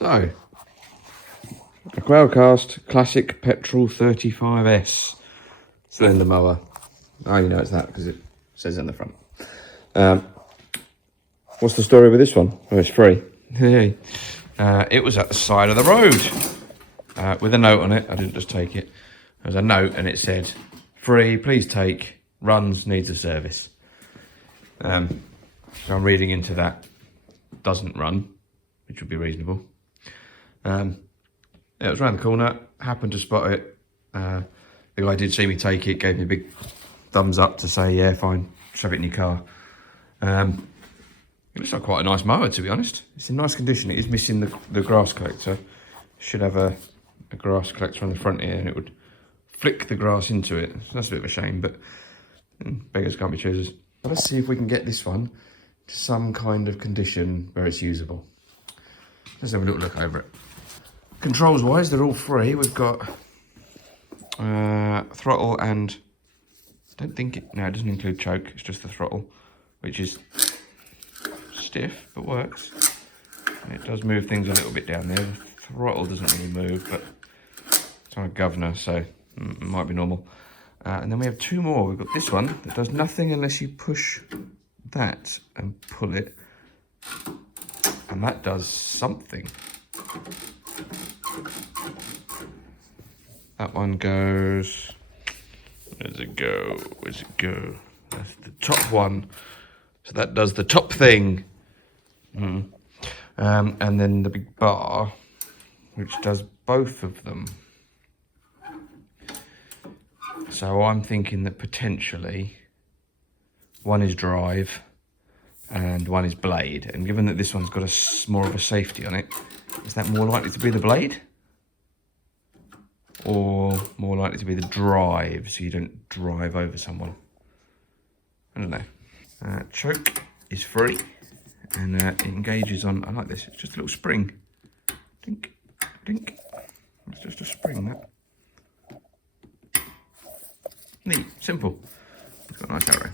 So, a Qualcast Classic Petrol 35S cylinder mower. I only know it's that because it says it on the front. What's the story with this one? Oh, it's free. It was at the side of the road with a note on it. I didn't just take it. There was a note and it said, free, please take, runs, needs a service. So I'm reading into that. Doesn't run, which would be reasonable. It was around the corner, happened to spot it. The guy did see me take it, gave me a big thumbs up to say, yeah, fine, shove it in your car. It looks like quite a nice mower, to be honest. It's in nice condition. It is missing the grass collector. Should have a grass collector on the front here and it would flick the grass into it. So that's a bit of a shame, but beggars can't be choosers. But let's see if we can get this one to some kind of condition where it's usable. Let's have a little look over it. Controls wise, they're all free. We've got throttle and I don't think it doesn't include choke, it's just the throttle, which is stiff but works. And it does move things a little bit down there. The throttle doesn't really move, but it's on a governor, so it might be normal. And then we have two more. We've got this one that does nothing unless you push that and pull it, and that does something. That one goes, where's it go? Where's it go? That's the top one. So that does the top thing. And then the big bar, which does both of them. So I'm thinking that potentially one is drive and one is blade. And given that this one's got more of a safety on it, is that more likely to be the blade? Or more likely to be the drive, so you don't drive over someone? I don't know. Choke is free, and it engages on, I like this, it's just a little spring. Dink, dink. It's just a spring, that. Neat, simple. It's got a nice arrow.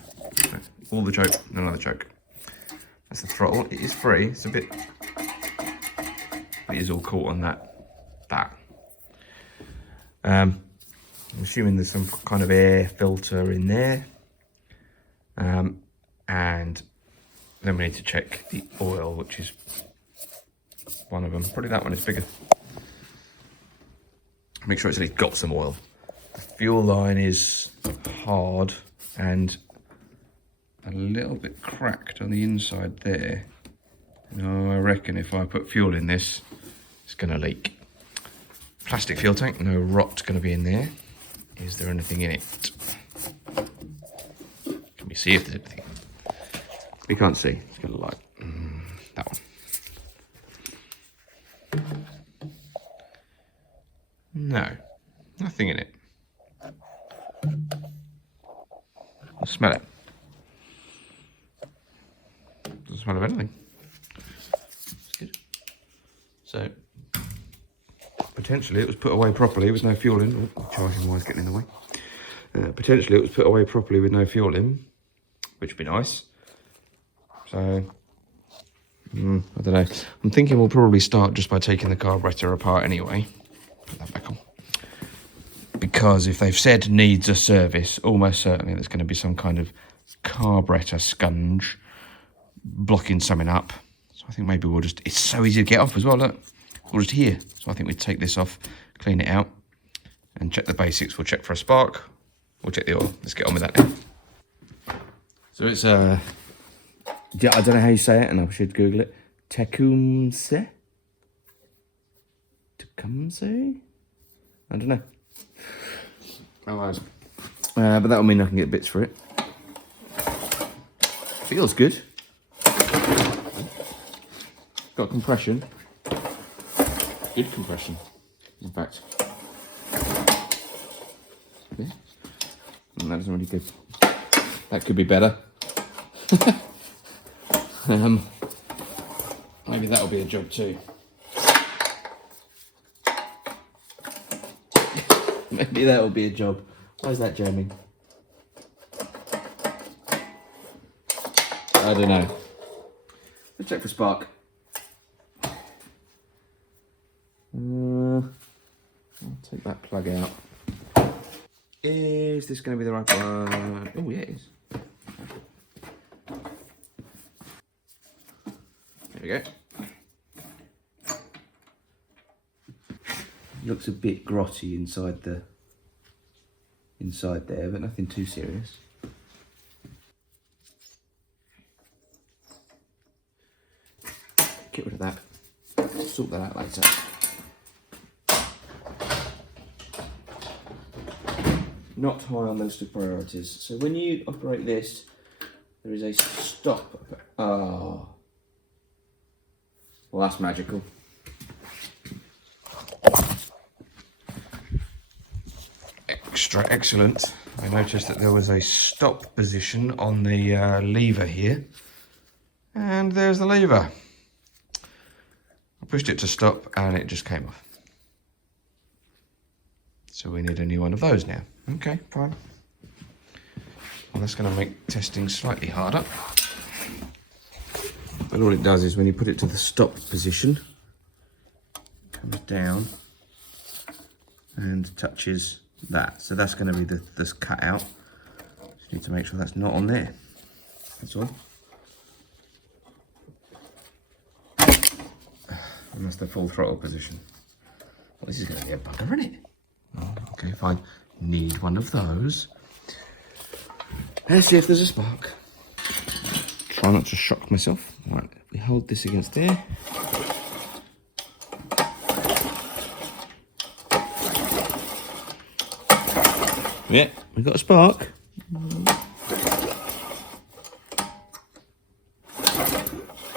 So, all the choke, none of the choke. That's the throttle. It is free, it's a bit, it is all caught on that. I'm assuming there's some kind of air filter in there. And then we need to check the oil, which is one of them. Probably that one is bigger. Make sure it's at least got some oil. The fuel line is hard and a little bit cracked on the inside there. I reckon if I put fuel in this, it's going to leak. Plastic fuel tank, no rot going to be in there. Is there anything in it? Can we see if there's anything? We can't see. It's got a light. That one. No, nothing in it. I'll smell it. Doesn't smell of anything. That's good. So, potentially it was put away properly with no fuel in. Oh, charging wire's getting in the way. Potentially it was put away properly with no fuel in, which would be nice. So, I don't know. I'm thinking we'll probably start just by taking the carburetor apart anyway. Put that back on. Because if they've said needs a service, almost certainly there's going to be some kind of carburetor scunge blocking something up. So I think maybe we'll just, it's so easy to get off as well, look. We'll just here. So I think we'd take this off, clean it out, and check the basics. We'll check for a spark. We'll check the oil. Let's get on with that now. So it's I don't know how you say it, and I should Google it. Tecumseh? Tecumseh? I don't know. But that'll mean I can get bits for it. Feels good. Got compression. Good compression, in fact. Yeah. And that isn't really good. That could be better. Maybe that'll be a job too. Maybe that'll be a job. Why is that jamming? I don't know. Let's check for spark. take that plug out. Is this going to be the right one? Oh, yeah, it is. There we go. Looks a bit grotty inside there, but nothing too serious. Get rid of that. Sort that out later. Not high on the list of priorities. So when you operate this, there is a stop. Oh. Well, that's magical. Extra excellent. I noticed that there was a stop position on the lever here. And there's the lever. I pushed it to stop and it just came off. So we need a new one of those now. Okay, fine. Well, that's going to make testing slightly harder. But all it does is when you put it to the stop position, it comes down and touches that. So that's going to be this cut out. Just need to make sure that's not on there. That's all. And that's the full throttle position. Well, this is going to be a bugger, isn't it? Oh, okay, fine. Need one of those. Let's see if there's a spark. Try not to shock myself. Right, we hold this against there. Yeah, we got a spark.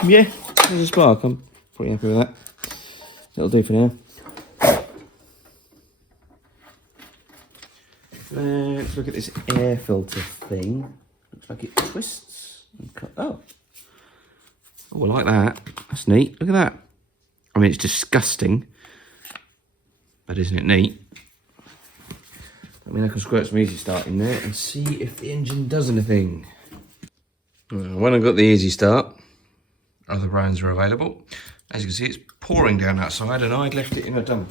Yeah, there's a spark. I'm pretty happy with that. That'll do for now. Let's look at this air filter thing. Looks like it twists. Oh, I like that. That's neat. Look at that. I mean, it's disgusting, but isn't it neat? I mean, I can squirt some easy start in there and see if the engine does anything. When I got the easy start, other brands are available. As you can see, it's pouring down outside, and I'd left it in a dumper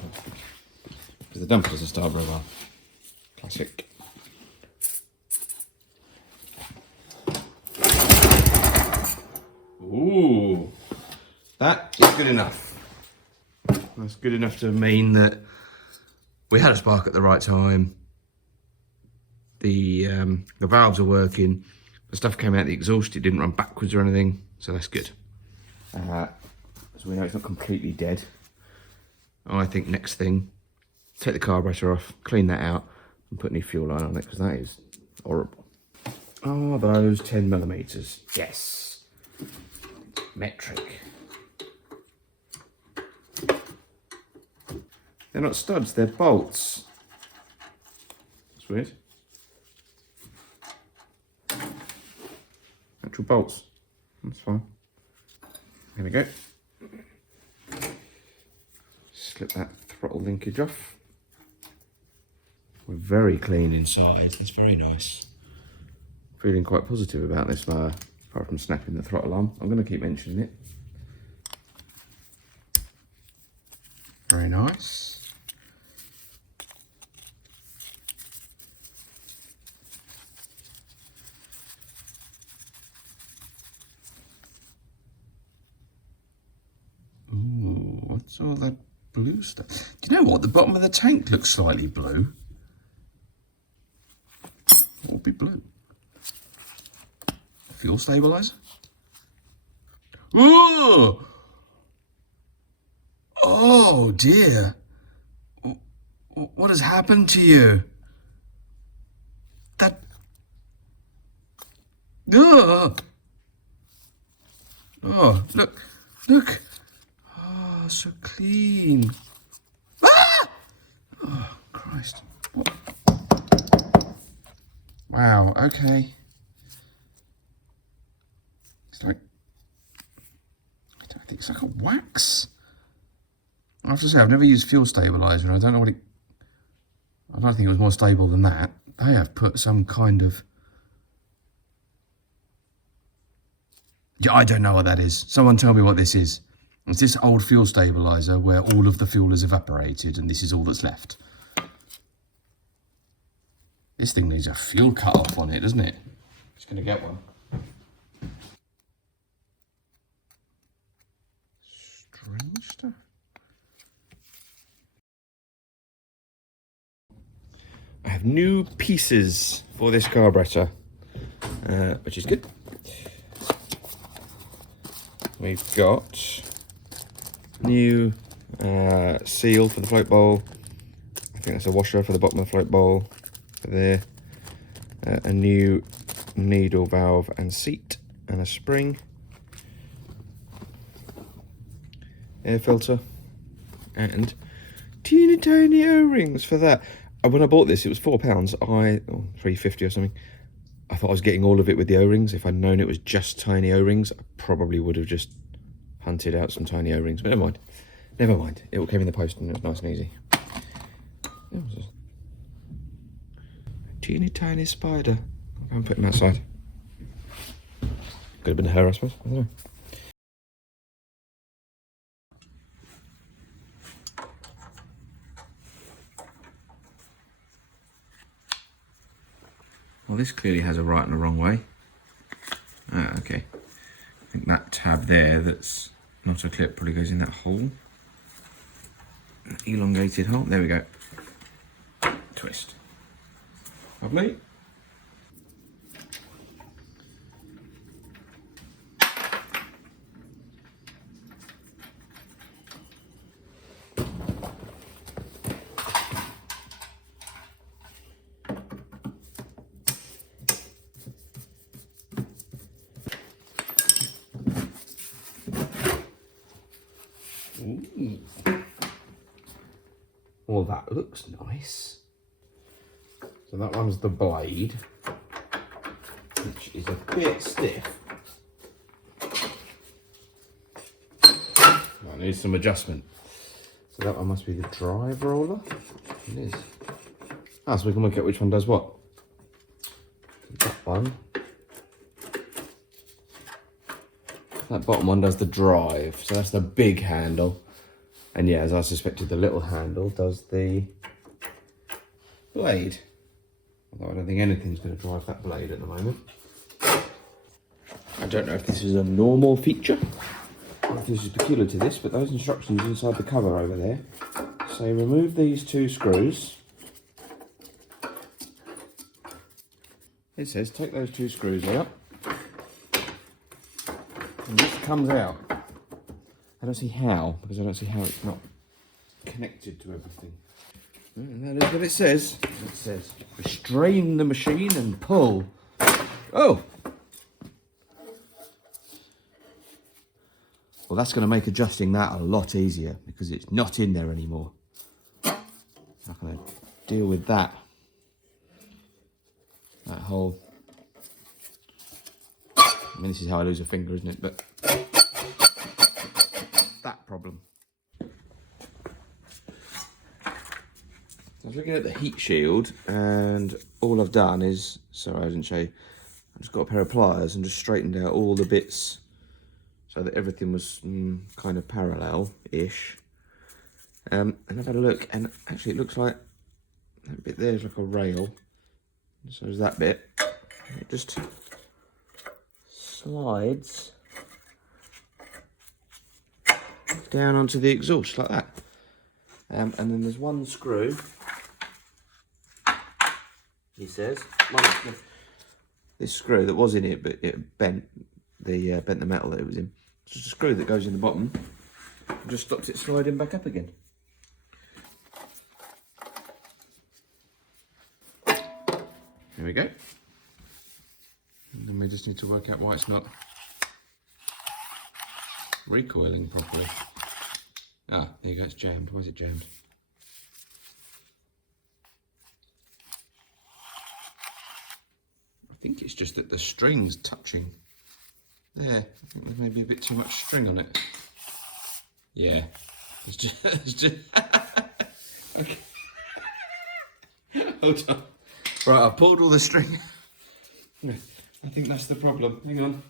because the dumper doesn't start very well. Classic. Ooh, that is good enough. That's good enough to mean that we had a spark at the right time. The valves are working. The stuff came out the exhaust. It didn't run backwards or anything, so that's good. So we know it's not completely dead. I think next thing, take the carburetor off, clean that out, and put new fuel line on it, because that is horrible. Are those 10mm? Yes. Metric. They're not studs, they're bolts. That's weird. Actual bolts. That's fine. There we go. Slip that throttle linkage off. We're very clean inside. That's very nice. Feeling quite positive about this mower, apart from snapping the throttle on. I'm going to keep mentioning it. Very nice. Ooh, what's all that blue stuff? Do you know what? The bottom of the tank looks slightly blue. What would be blue? Fuel stabilizer? Ooh! Oh dear. What has happened to you? That... Oh, look, look. Oh, so clean. Ah! Oh, Christ. What? Wow, okay. It's like, I think it's like a wax. I have to say, I've never used fuel stabilizer. I don't know what it, I don't think it was more stable than that. They have put some kind of, yeah, I don't know what that is. Someone tell me what this is. It's this old fuel stabilizer where all of the fuel is evaporated and this is all that's left. This thing needs a fuel cut-off on it, doesn't it? Just gonna get one. Strange stuff. I have new pieces for this carburetor, which is good. We've got new seal for the float bowl. I think that's a washer for the bottom of the float bowl. There, a new needle valve and seat, and a spring, air filter, and teeny tiny O-rings for that. When I bought this, it was £4. Or £3.50 or something. I thought I was getting all of it with the O-rings. If I'd known it was just tiny O-rings, I probably would have just hunted out some tiny O-rings. But never mind. Never mind. It all came in the post and it was nice and easy. It was a teeny tiny spider. I'm putting that aside. Could have been her, I suppose. I don't know. Well, this clearly has a right and a wrong way. Okay. I think that tab there that's not a clip probably goes in that hole. An elongated hole. There we go. Twist. Lovely. Ooh. Well, that looks nice. So that one's the blade, which is a bit stiff. That needs some adjustment. So that one must be the drive roller. It is. Ah, so we can work out which one does what. That one. That bottom one does the drive, so that's the big handle. And yeah, as I suspected, the little handle does the blade. Although I don't think anything's going to drive that blade at the moment. I don't know if this is a normal feature, or if this is peculiar to this, but those instructions inside the cover over there say remove these two screws. It says take those two screws out. And this comes out. I don't see how, because I don't see how it's not connected to everything. And that is what it says. It says restrain the machine and pull. Oh! Well, that's going to make adjusting that a lot easier, because it's not in there anymore. I'm not going to deal with that. That whole... I mean, this is how I lose a finger, isn't it? But that problem. I was looking at the heat shield, and all I've done is, sorry I didn't show you, I've just got a pair of pliers and just straightened out all the bits so that everything was kind of parallel-ish. And I've had a look, and actually it looks like that bit there is like a rail, and so is that bit. It just slides down onto the exhaust like that. And then there's one screw, he says, this screw that was in it, but it bent the metal that it was in. It's just a screw that goes in the bottom and just stops it sliding back up again. There we go. And then we just need to work out why it's not recoiling properly. Ah, there you go, it's jammed. Why is it jammed? I think it's just that the string's touching. There, I think there's maybe a bit too much string on it. Yeah, it's just, okay. Hold on. Right, I've pulled all the string. I think that's the problem. Hang on.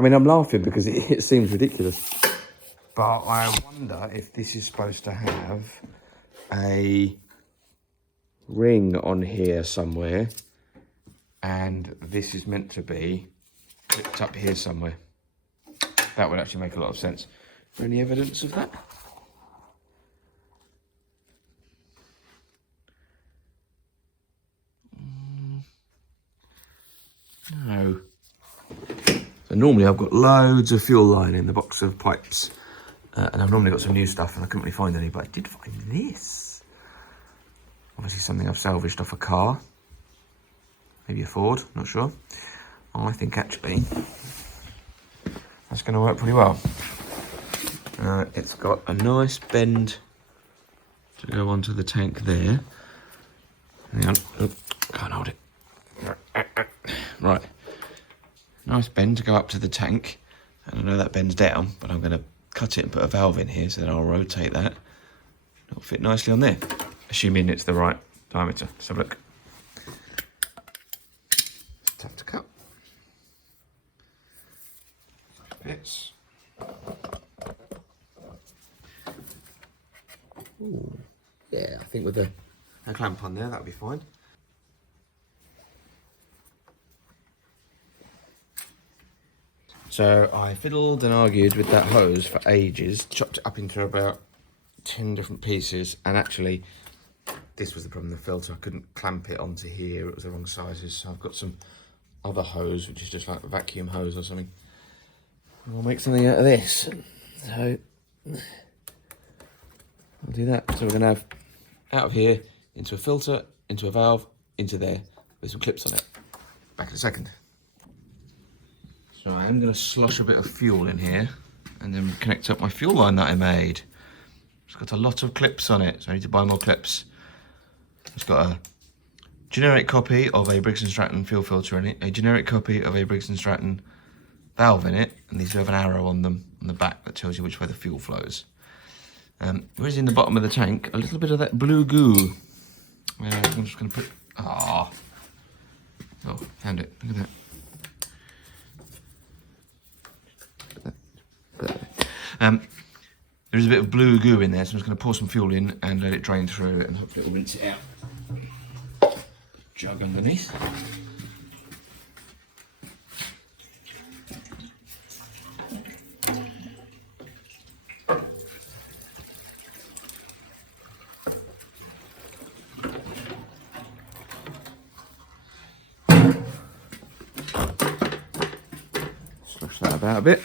I mean, I'm laughing because it seems ridiculous. But I wonder if this is supposed to have a ring on here somewhere, and this is meant to be clipped up here somewhere. That would actually make a lot of sense. Is there any evidence of that? No. So normally I've got loads of fuel line in the box of pipes, and I've normally got some new stuff, and I couldn't really find any, but I did find this. Obviously something I've salvaged off a car, maybe a Ford, not sure. I think actually that's going to work pretty well. It's got a nice bend to go onto the tank there. Hang on, oh, can't hold it. Right, nice bend to go up to the tank, and I know that bends down, but I'm going to cut it and put a valve in here, so then I'll rotate that. It'll fit nicely on there, assuming it's the right diameter. Let's have a look. It's tough to cut. Fits. Ooh, yeah, I think with a clamp on there, that'll be fine. So I fiddled and argued with that hose for ages, chopped it up into about 10 different pieces, and actually this was the problem, the filter. I couldn't clamp it onto here, it was the wrong sizes, so I've got some other hose, which is just like a vacuum hose or something. And we'll make something out of this. So I'll do that. So we're going to have out of here, into a filter, into a valve, into there, with some clips on it. Back in a second. So I am going to slosh a bit of fuel in here and then connect up my fuel line that I made. It's got a lot of clips on it, so I need to buy more clips. It's got a generic copy of a Briggs & Stratton fuel filter in it, a generic copy of a Briggs & Stratton valve in it, and these do have an arrow on them on the back that tells you which way the fuel flows. There is in the bottom of the tank a little bit of that blue goo. I'm just going to put... Oh, found it. Look at that. There's a bit of blue goo in there, so I'm just going to pour some fuel in and let it drain through, and hopefully it'll rinse it out. Jug underneath. Slush that about a bit.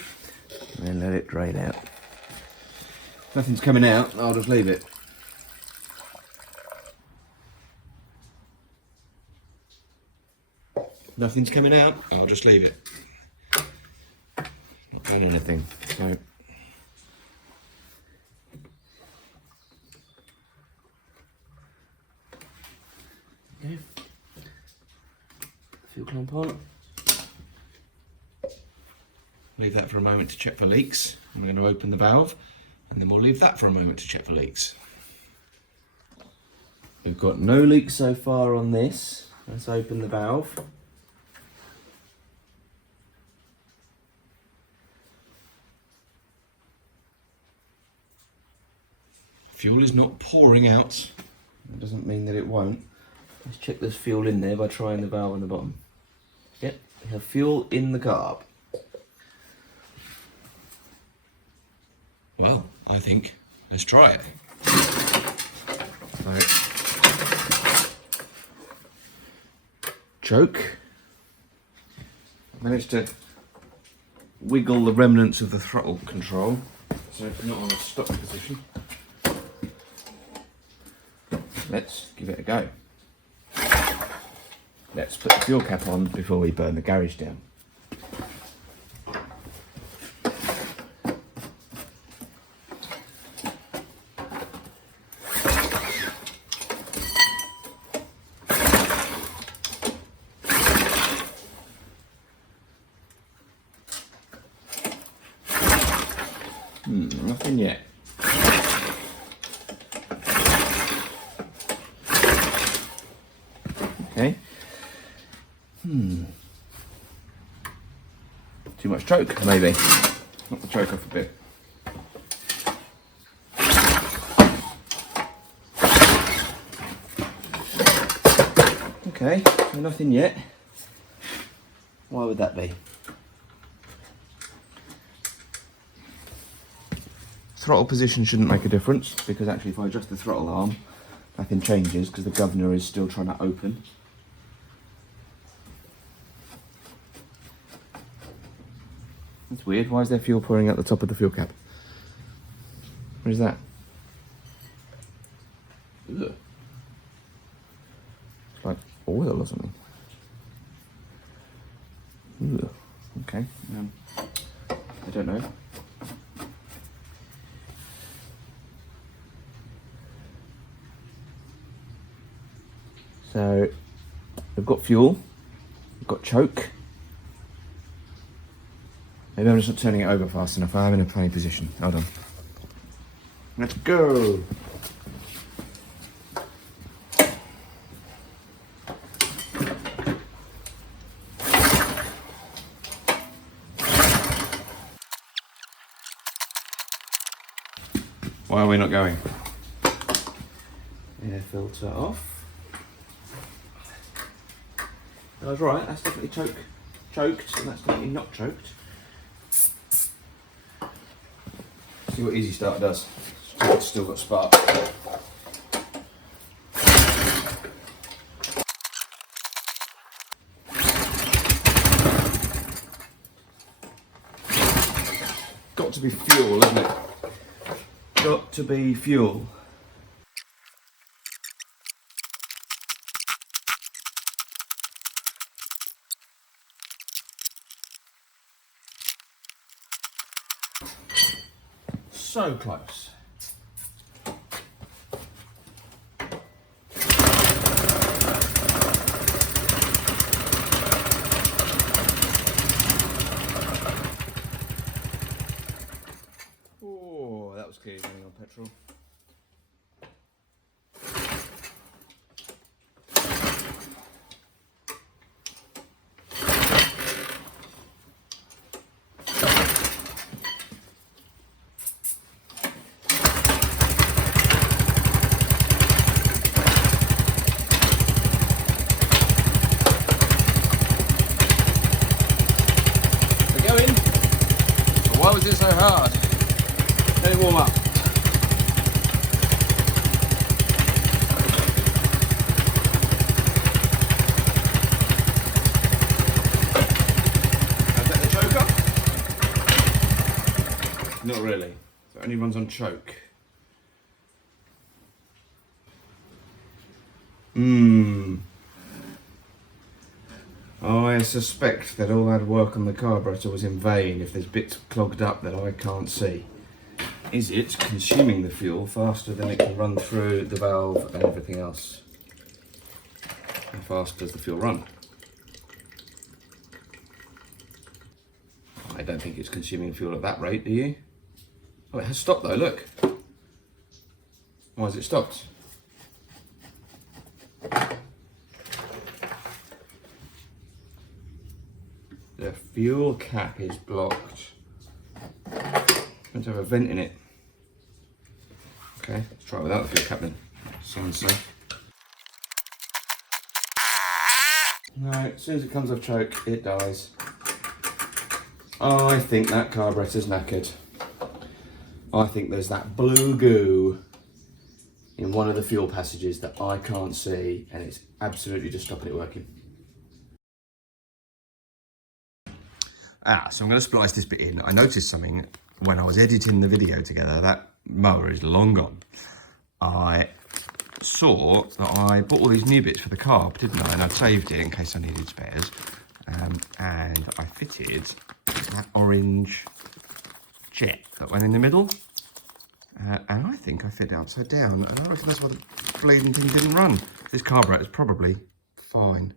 And then let it drain out. If nothing's coming out, I'll just leave it. Nothing's coming out, I'll just leave it. Not doing anything. So okay. Fuel clamp on. Leave that for a moment to check for leaks. I'm going to open the valve, and then we'll leave that for a moment to check for leaks. We've got no leaks so far on this. Let's open the valve. Fuel is not pouring out. That doesn't mean that it won't. Let's check there's fuel in there by trying the valve on the bottom. Yep, we have fuel in the carb. Well, I think let's try it. Right. Choke. Managed to wiggle the remnants of the throttle control, so it's not on a stop position. Let's give it a go. Let's put the fuel cap on before we burn the garage down. Nothing yet. Okay. Too much choke, maybe. Knock the choke off a bit. Okay, so nothing yet. Why would that be? Throttle position shouldn't make a difference, because actually if I adjust the throttle arm, nothing changes because the governor is still trying to open. That's weird. Why is there fuel pouring out the top of the fuel cap? What is that? Ugh. It's like oil or something. Ugh. Okay. I don't know. So we've got fuel, we've got choke. Maybe I'm just not turning it over fast enough. I'm in a funny position. Hold on. Let's go. Why are we not going? Air filter off. I was right, that's definitely choked, and that's definitely not choked. See what Easy Start does. Still got spark. Got to be fuel, isn't it? Got to be fuel. So close. Oh, that was clearly running on petrol. Why was it so hard? Let it warm up. Is that the choker? Not really. So it only runs on choke. I suspect that all that work on the carburetor was in vain if there's bits clogged up that I can't see. Is it consuming the fuel faster than it can run through the valve and everything else? How fast does the fuel run? I don't think it's consuming fuel at that rate, do you? Oh, it has stopped though, look. Why has it stopped? The fuel cap is blocked. Meant to have a vent in it. Okay, let's try it without the fuel cap then. So. No, as soon as it comes off choke, it dies. I think that carburetor's knackered. I think there's that blue goo in one of the fuel passages that I can't see, and it's absolutely just stopping it working. So I'm going to splice this bit in. I noticed something when I was editing the video together. That mower is long gone. I saw that I bought all these new bits for the carb, didn't I? And I'd saved it in case I needed spares. And I fitted that orange jet that went in the middle. And I think I fit it upside down. And I reckon that's why the bleeding thing didn't run. This carburetor is probably fine.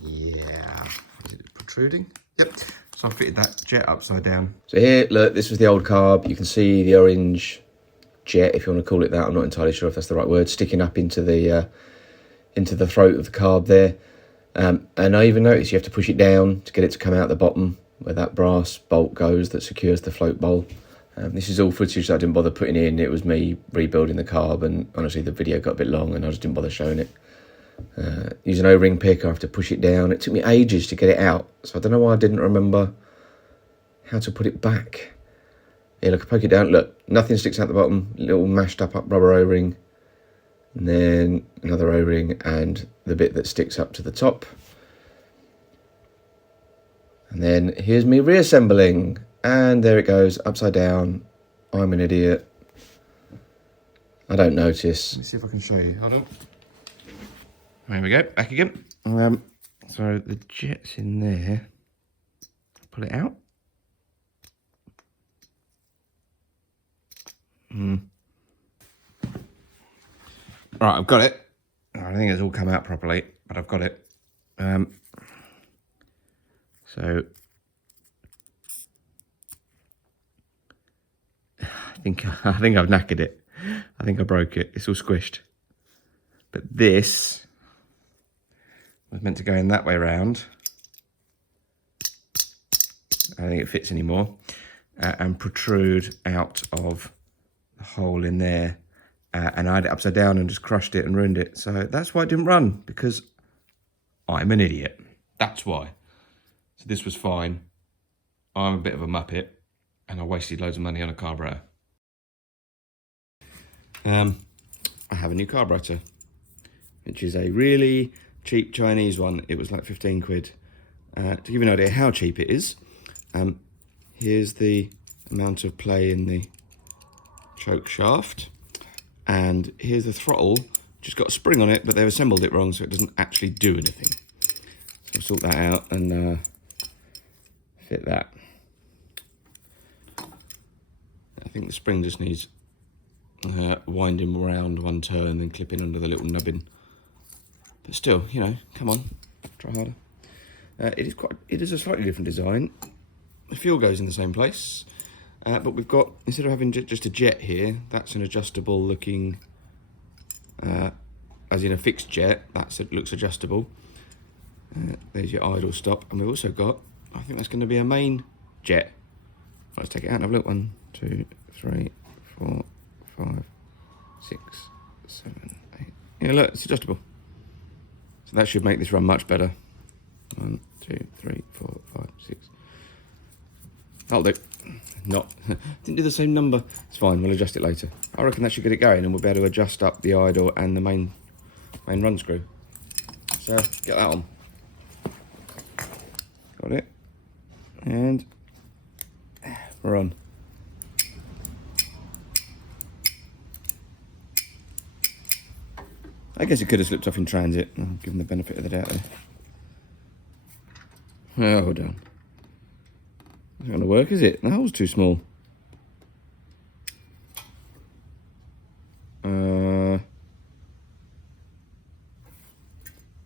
Yeah. Is it protruding? Yep. So I fitted that jet upside down. So here, look, this was the old carb. You can see the orange jet, if you want to call it that. I'm not entirely sure if that's the right word, sticking up into the throat of the carb there. And I even noticed you have to push it down to get it to come out the bottom where that brass bolt goes that secures the float bowl. This is all footage that I didn't bother putting in. It was me rebuilding the carb, and honestly the video got a bit long and I just didn't bother showing it. Use an O-ring pick, I have to push it down. It took me ages to get it out, so I don't know why I didn't remember how to put it back. Yeah, look, I poke it down, look, nothing sticks out the bottom, little mashed up rubber O-ring, and then another O-ring and the bit that sticks up to the top. And then here's me reassembling, and there it goes, upside down. I'm an idiot. I don't notice. Let me see if I can show you. Hold on. There we go, back again. So the jet's in there. Pull it out. Right, I've got it. I don't think it's all come out properly, but I've got it. So I think I've knackered it. I think I broke it. It's all squished. But this was meant to go in that way round. I don't think it fits anymore. And protrude out of the hole in there. And I had it upside down and just crushed it and ruined it. So that's why it didn't run, because I'm an idiot. That's why. So this was fine. I'm a bit of a muppet and I wasted loads of money on a carburetor. I have a new carburetor, which is a really cheap Chinese one. It was like 15 quid. To give you an idea how cheap it is, here's the amount of play in the choke shaft. And here's the throttle, which has got a spring on it, but they've assembled it wrong, so it doesn't actually do anything. So I'll sort that out and fit that. I think the spring just needs winding around one turn, then clipping under the little nubbin. But still, you know, come on, try harder. It is a slightly different design. The fuel goes in the same place. But we've got, instead of having just a jet here, that's an adjustable looking, as in a fixed jet, it looks adjustable. There's your idle stop. And we've also got, I think that's going to be a main jet. Let's take it out and have a look. 1, 2, 3, 4, 5, 6, 7, 8. Yeah, look, it's adjustable. So that should make this run much better. 1, 2, 3, 4, 5, 6. That'll do. Didn't do the same number. It's fine, we'll adjust it later. I reckon that should get it going, and we'll be able to adjust up the idle and the main run screw. So get that on. Got it. And we're on. I guess it could have slipped off in transit. I'll give them the benefit of the doubt there. Oh, hold on. It's not going to work, is it? The hole's too small.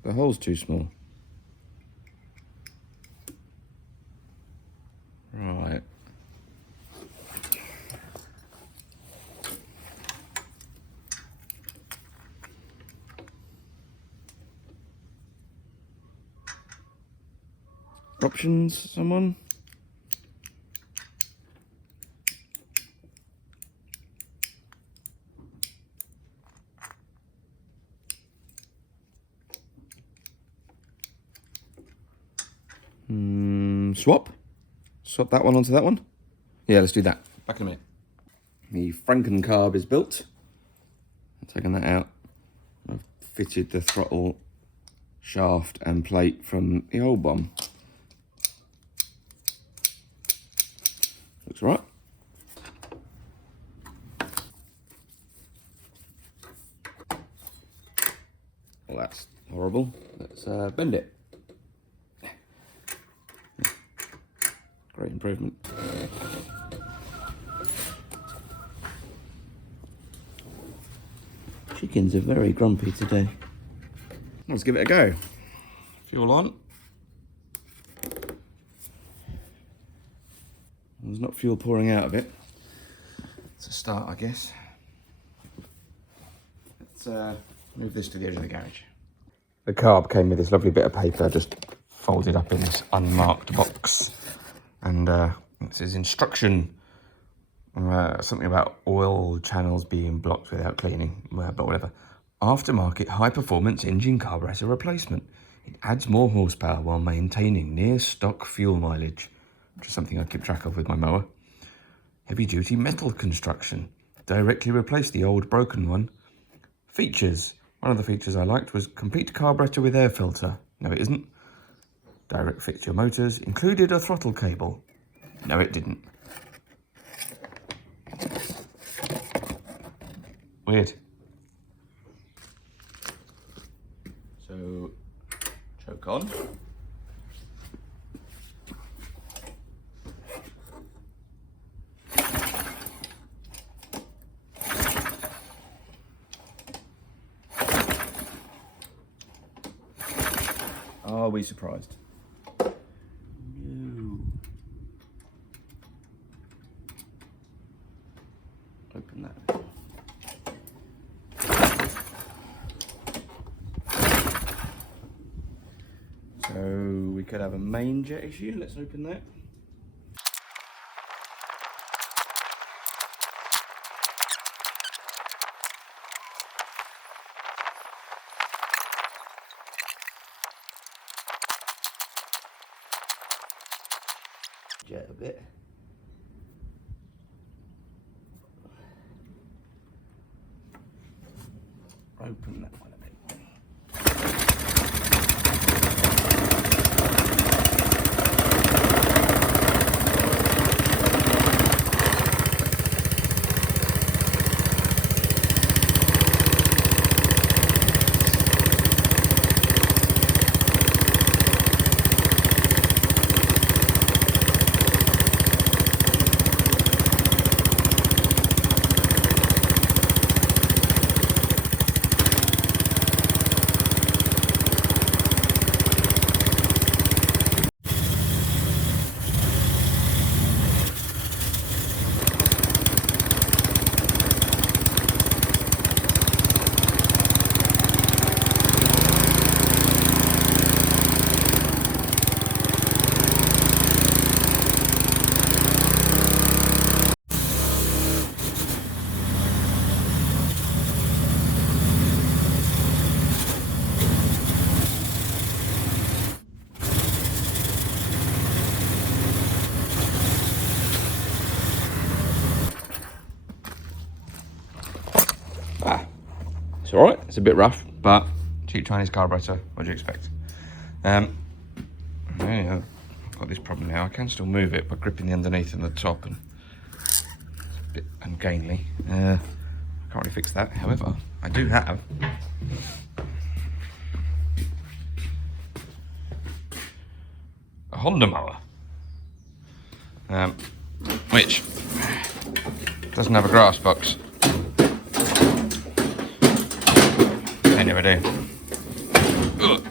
The hole's too small. Right. Options, someone? Swap that one onto that one. Yeah, let's do that. Back in a minute. The Franken carb is built. I've taken that out. I've fitted the throttle shaft and plate from the old one. Looks right. Well, that's horrible. Let's bend it. Great improvement. Chickens are very grumpy today. Let's give it a go. Fuel on. There's not fuel pouring out of it. It's a start, I guess. Let's move this to the edge of the garage. The carb came with this lovely bit of paper just folded up in this unmarked box. And it says instruction, something about oil channels being blocked without cleaning, but whatever. Aftermarket high-performance engine carburetor replacement. It adds more horsepower while maintaining near-stock fuel mileage, which is something I keep track of with my mower. Heavy-duty metal construction. Directly replace the old broken one. Features. One of the features I liked was complete carburetor with air filter. No, it isn't. Direct fixture motors. Included a throttle cable. No, it didn't. Weird. So, choke on. Are we surprised? No. Open that. So we could have a main jet issue. Let's open that. Jet a bit. Open that one a bit. It's all right. It's a bit rough, but cheap Chinese carburetor. What do you expect? Yeah, I've got this problem now. I can still move it by gripping the underneath and the top, and it's a bit ungainly. I can't really fix that. However, I do have a Honda mower, which doesn't have a grass box. They never do. Ugh.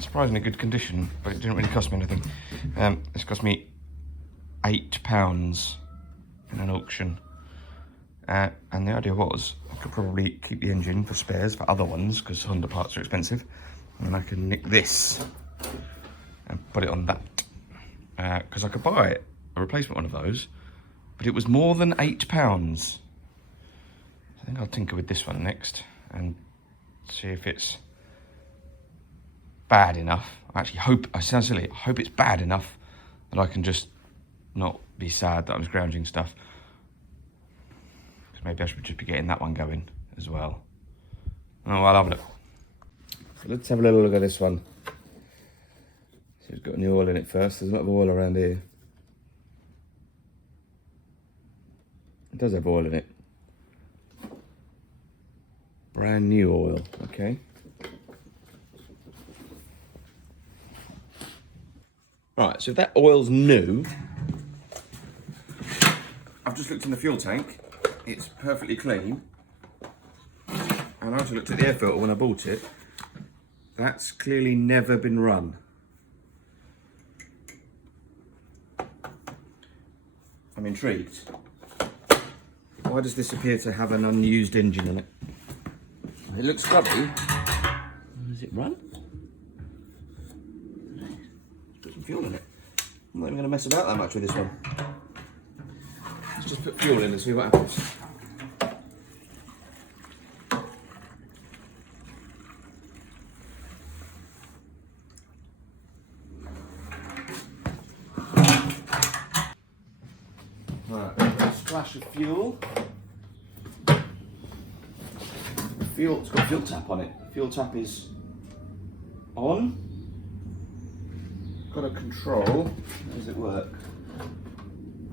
Surprisingly good condition, but it didn't really cost me anything. This cost me £8 in an auction. And the idea was I could probably keep the engine for spares for other ones because Honda parts are expensive, and I can nick this and put it on that because I could buy a replacement one of those, but it was more than £8. I think I'll tinker with this one next and see if it's bad enough. I hope it's bad enough that I can just not be sad that I'm scrounging stuff. Maybe I should just be getting that one going as well. Oh, I'll have a look. So let's have a little look at this one. See if it's got any oil in it first. There's a lot of oil around here. It does have oil in it. Brand new oil, okay. Right, so if that oil's new, I've just looked in the fuel tank. It's perfectly clean. And I also looked at the air filter when I bought it. That's clearly never been run. I'm intrigued. Why does this appear to have an unused engine in it? It looks scrubby. Does it run? Let's put some fuel in it. I'm not even going to mess about that much with this one. Let's just put fuel in and see what happens. Splash of fuel. It's got a fuel tap on it. Fuel tap is on. Got a control. How does it work?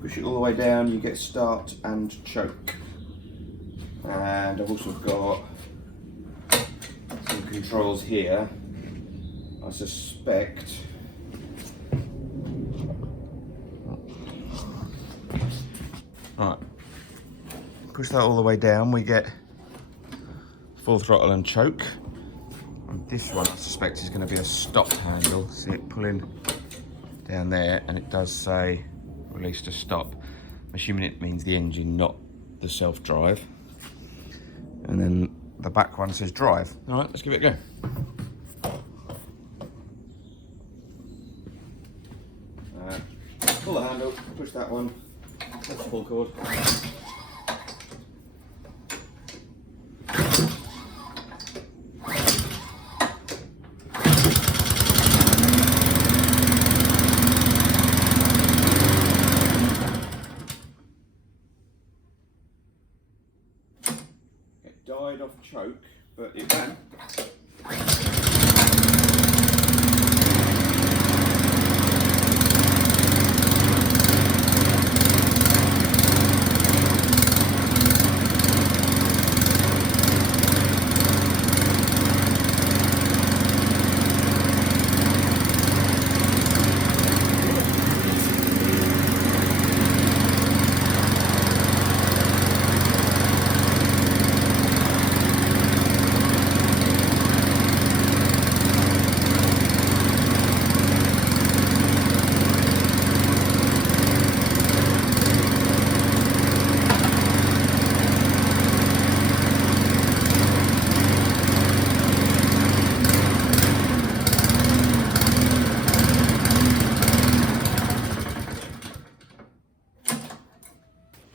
Push it all the way down, you get start and choke. And I've also got some controls here. I suspect right. Push that all the way down, we get full throttle and choke. And this one I suspect is going to be a stop handle. See it pulling down there, and it does say release to stop. I'm assuming it means the engine, not the self-drive. And then the back one says drive. All right, let's give it a go. Pull the handle, push that one, that's the pull cord. It died off choke, but it ran.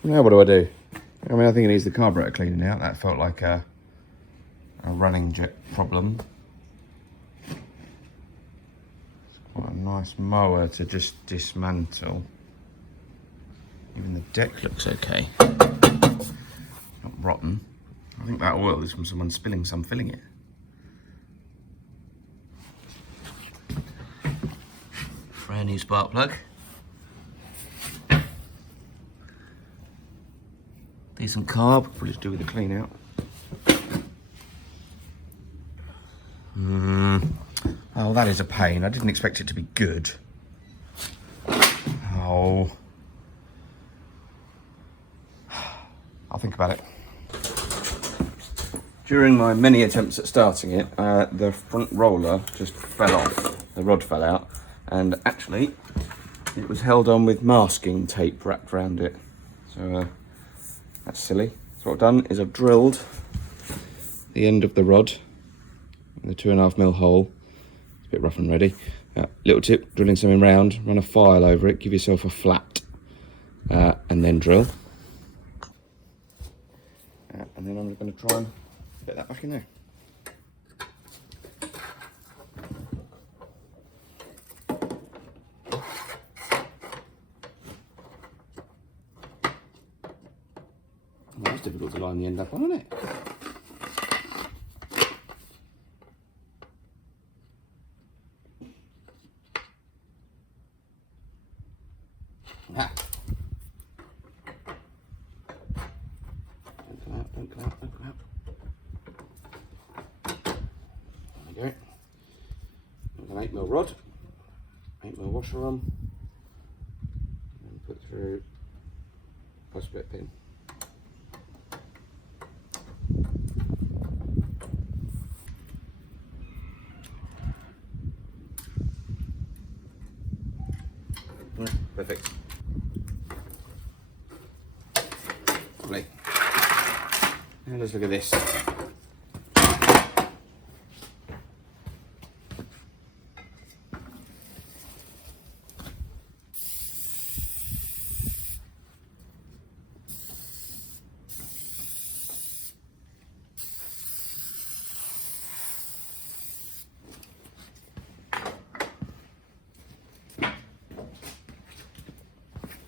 Now what do? I mean, I think it needs the carburetor cleaning out. That felt like a running jet problem. It's quite a nice mower to just dismantle. Even the deck looks okay. Not rotten. I think that oil is from someone spilling some filling it. Brand new spark plug. Decent carb, we'll just do with the clean out. Oh, that is a pain. I didn't expect it to be good. Oh. I'll think about it. During my many attempts at starting it, the front roller just fell off. The rod fell out, and actually it was held on with masking tape wrapped around it. So that's silly. So what I've done is I've drilled the end of the rod in the 2.5mm hole. It's a bit rough and ready. Little tip, drilling something round, run a file over it, give yourself a flat, and then drill. And then I'm going to try and get that back in there. Well, it's difficult to line the end up on, isn't it? Ah. Don't come out, don't come out, don't come out. There we go. With an 8mm rod, 8mm washer on, and put through a split pin. Perfect. Lovely. And let's look at this.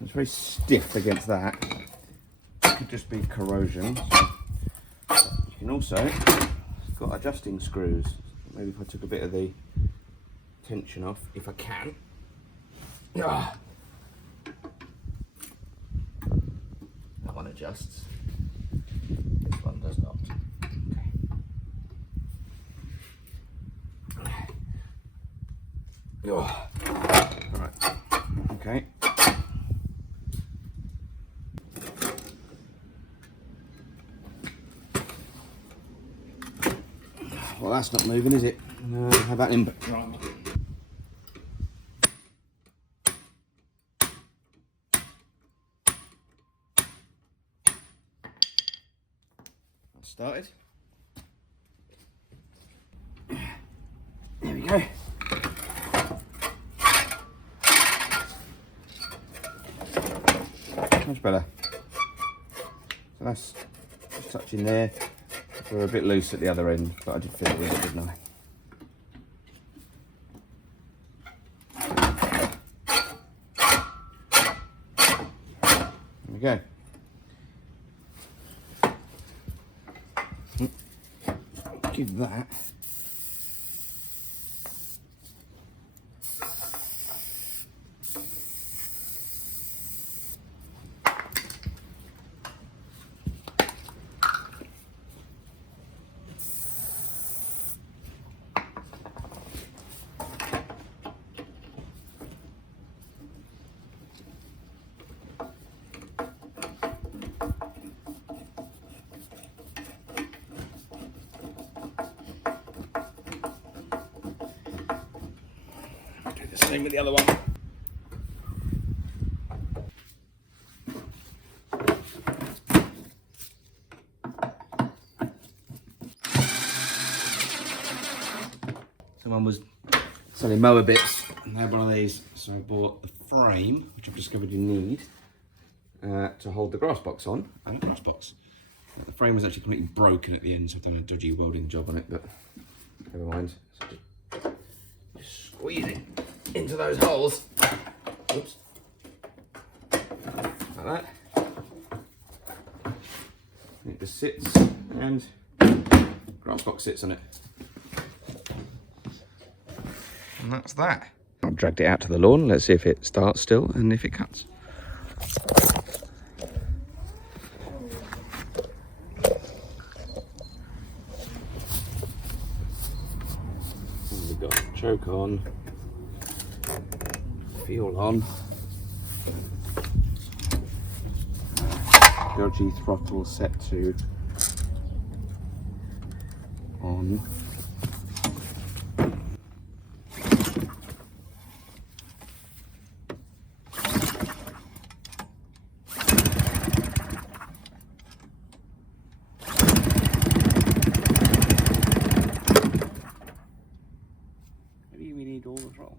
It's very stiff against that. It could just be corrosion. You can also, it's got adjusting screws. Maybe if I took a bit of the tension off, if I can. Ah. That one adjusts. This one does not. Okay. Oh. All right. Okay. Well, that's not moving, is it? No, how about him? Right. That's started. There we go. Much better. So that's just touching there. We're a bit loose at the other end, but I did feel it was, didn't I? There we go. Give that. Same with the other one. Someone was selling mower bits and they had one of these, so I bought the frame, which I've discovered you need to hold the grass box on. And grass box. The frame was actually completely broken at the end, so I've done a dodgy welding job on it, but never mind. So just squeeze it into those holes. Oops. Like that. It just sits and grass box sits on it. And that's that. I've dragged it out to the lawn. Let's see if it starts still and if it cuts. And we've got choke on. Fuel on, dodgy throttle set to on. Maybe we need all the throttle.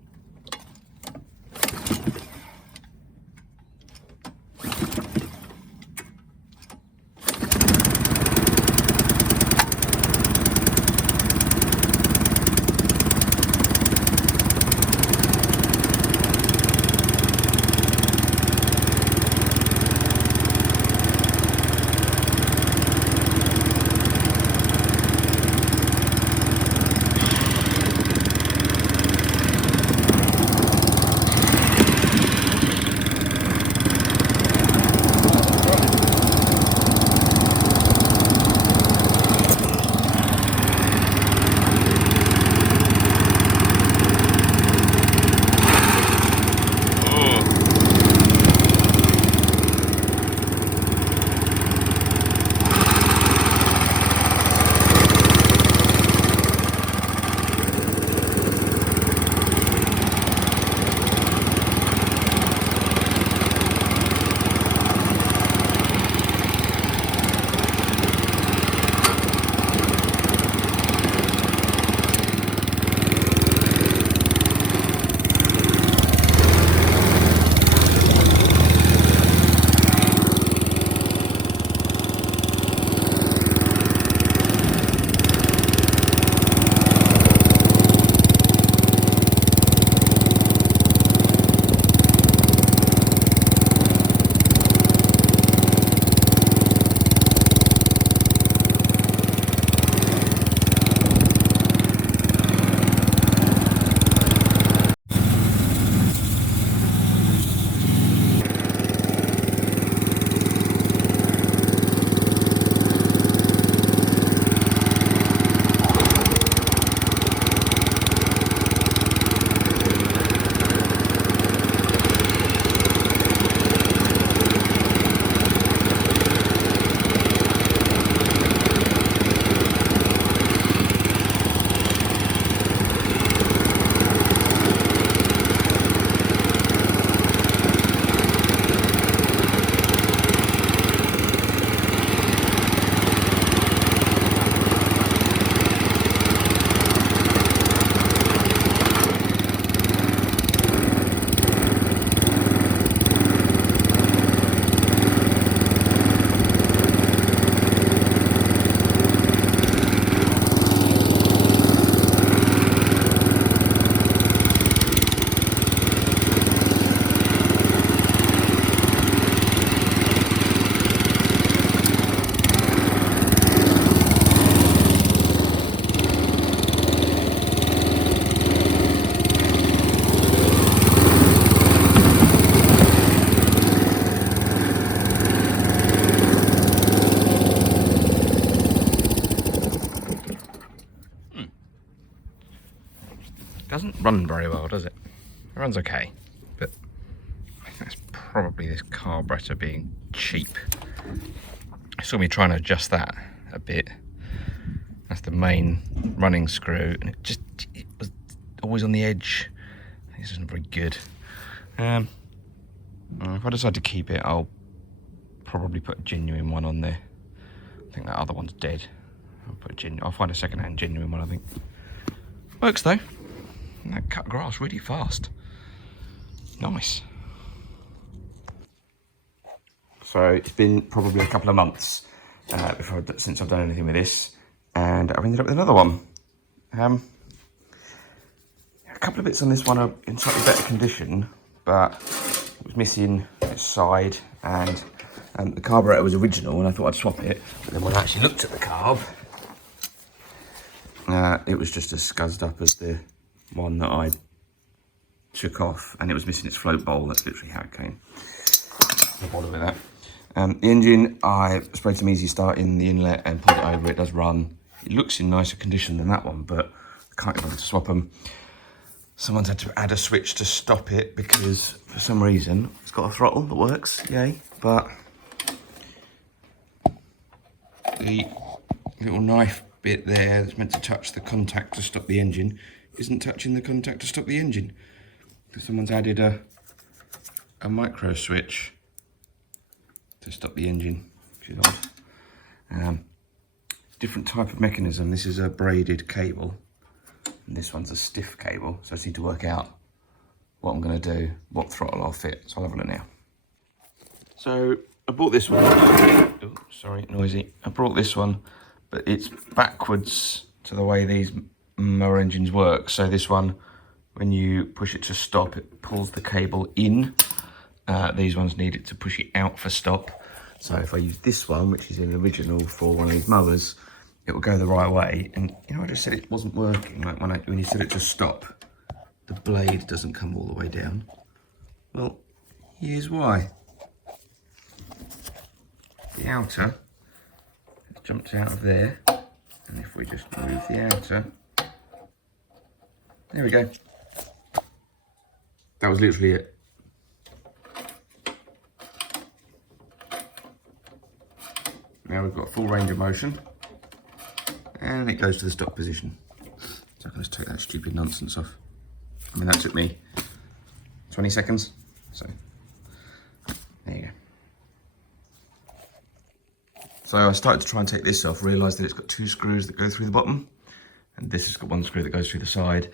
run very well, does it? It runs okay, but I think that's probably this carburetor being cheap. I saw me trying to adjust that a bit. That's the main running screw, and it was always on the edge. This isn't very good. If I decide to keep it, I'll probably put a genuine one on there. I think that other one's dead. I'll find a second-hand genuine one, I think. Works though. And that cut grass really fast. Nice. So it's been probably a couple of months since I've done anything with this, and I've ended up with another one. A couple of bits on this one are in slightly better condition, but it was missing its side, and the carburetor was original, and I thought I'd swap it. But then when I actually looked at the carb, it was just as scuzzed up as the one that I took off, and it was missing its float bowl. That's literally how it came. No bother with that. The engine, I sprayed some Easy Start in the inlet and put it over. It does run. It looks in nicer condition than that one, but I can't even swap them. Someone's had to add a switch to stop it because for some reason it's got a throttle that works, yay, but the little knife bit there that's meant to touch the contact to stop the engine isn't touching the contact to stop the engine. Because someone's added a micro switch to stop the engine, which is odd. Different type of mechanism. This is a braided cable, and this one's a stiff cable, so I just need to work out what I'm going to do, what throttle I'll fit. So I'll have a look now. So I bought this one. Oh, sorry, noisy. I brought this one, but it's backwards to the way these mower engines work. So this one, when you push it to stop, it pulls the cable in. These ones need it to push it out for stop. So if I use this one, which is an original for one of these mowers, it will go the right way. And you know, I just said it wasn't working. Like when you set it to stop, the blade doesn't come all the way down. Well, here's why. The outer jumped out of there, and if we just move the outer, there we go. That was literally it. Now we've got full range of motion, and it goes to the stop position. So I can just take that stupid nonsense off. I mean, that took me 20 seconds, so there you go. So I started to try and take this off, realised that it's got two screws that go through the bottom, and this has got one screw that goes through the side.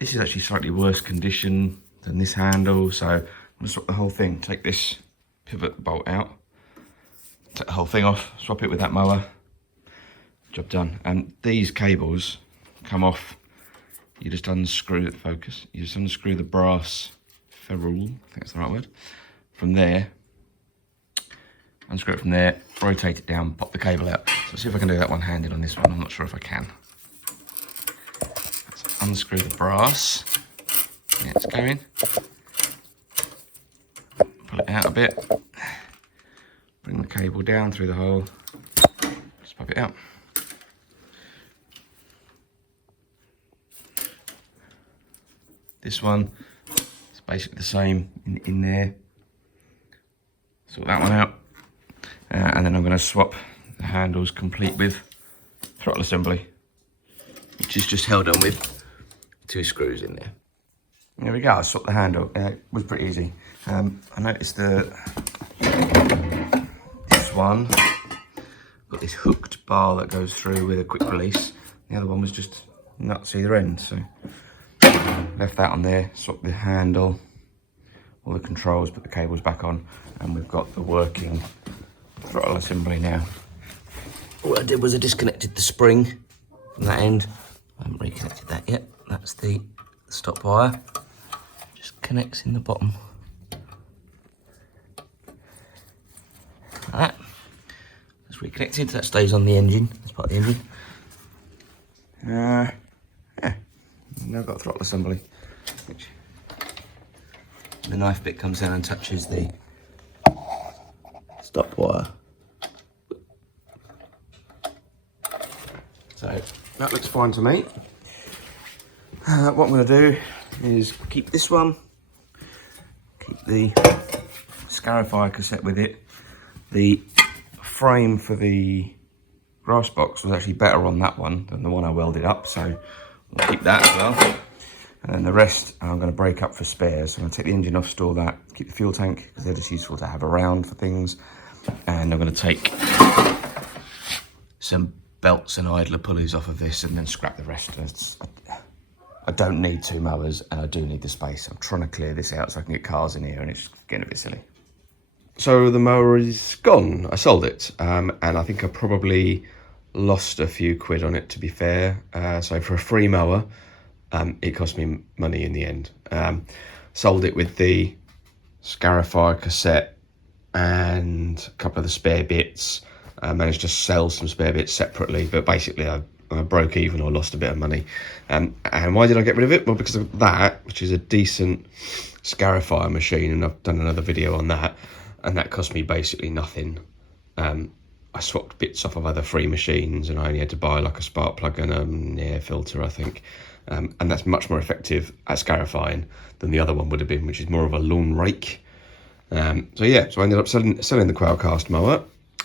This is actually slightly worse condition than this handle, so I'm going to swap the whole thing. Take this pivot bolt out, take the whole thing off, swap it with that mower, job done. And these cables come off, you just unscrew the focus, you just unscrew the brass ferrule, I think that's the right word, from there, unscrew it from there, rotate it down, pop the cable out. So let's see if I can do that one-handed on this one. I'm not sure if I can. Let's unscrew the brass, yeah, it's going, pull it out a bit, bring the cable down through the hole, just pop it out. This one is basically the same in there. Sort that one out. And then I'm going to swap the handles complete with throttle assembly, which is just held on with two screws in there. There we go, I swapped the handle. It was pretty easy. I noticed that this one got this hooked bar that goes through with a quick release. The other one was just nuts either end, so left that on there, swapped the handle, all the controls, put the cables back on, and we've got the working throttle assembly now. What I did was I disconnected the spring from that end. I haven't reconnected that yet. That's the stop wire. Just connects in the bottom. Like that. That's reconnected. That stays on the engine. That's part of the engine. Yeah. Now I've got throttle assembly, which the knife bit comes down and touches the stop wire. So that looks fine to me. What I'm going to do is keep this one, keep the Scarifier cassette with it. The frame for the grass box was actually better on that one than the one I welded up, so we'll keep that as well. And then the rest I'm going to break up for spares. So I'm going to take the engine off, store that, keep the fuel tank, because they're just useful to have around for things. And I'm going to take some belts and idler pulleys off of this and then scrap the rest. I don't need 2 mowers, and I do need the space. I'm trying to clear this out so I can get cars in here, and it's getting a bit silly. So the mower is gone. I sold it, and I think I probably lost a few quid on it, to be fair. So for a free mower, it cost me money in the end. Sold it with the Scarifier cassette and a couple of the spare bits. I managed to sell some spare bits separately, but basically I broke even or lost a bit of money. And why did I get rid of it? Well, because of that, which is a decent Scarifier machine, and I've done another video on that, and that cost me basically nothing. I swapped bits off of other free machines, and I only had to buy like a spark plug and an air filter, I think. And that's much more effective at scarifying than the other one would have been, which is more of a lawn rake. So I ended up selling the Qualcast mower,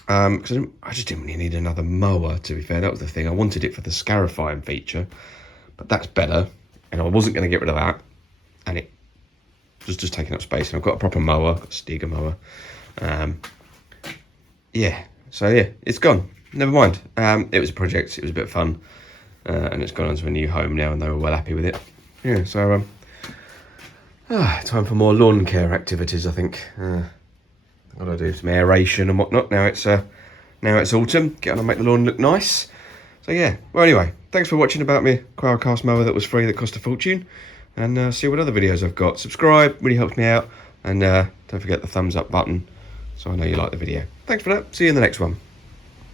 because I just didn't really need another mower, to be fair. That was the thing. I wanted it for the scarifying feature, but that's better, and I wasn't going to get rid of that, and it was just taking up space. And I've got a proper mower, got a Stiga mower. It's gone. Never mind. It was a project. It was a bit of fun. And it's gone on to a new home now, and they were well happy with it. Yeah, so time for more lawn care activities, I think. I've got to do some aeration and whatnot. Now it's autumn. Get on and make the lawn look nice. So yeah. Well, anyway, thanks for watching about my Qualcast mower that was free, that cost a fortune. And see what other videos I've got. Subscribe, really helps me out. And don't forget the thumbs up button, so I know you like the video. Thanks for that. See you in the next one.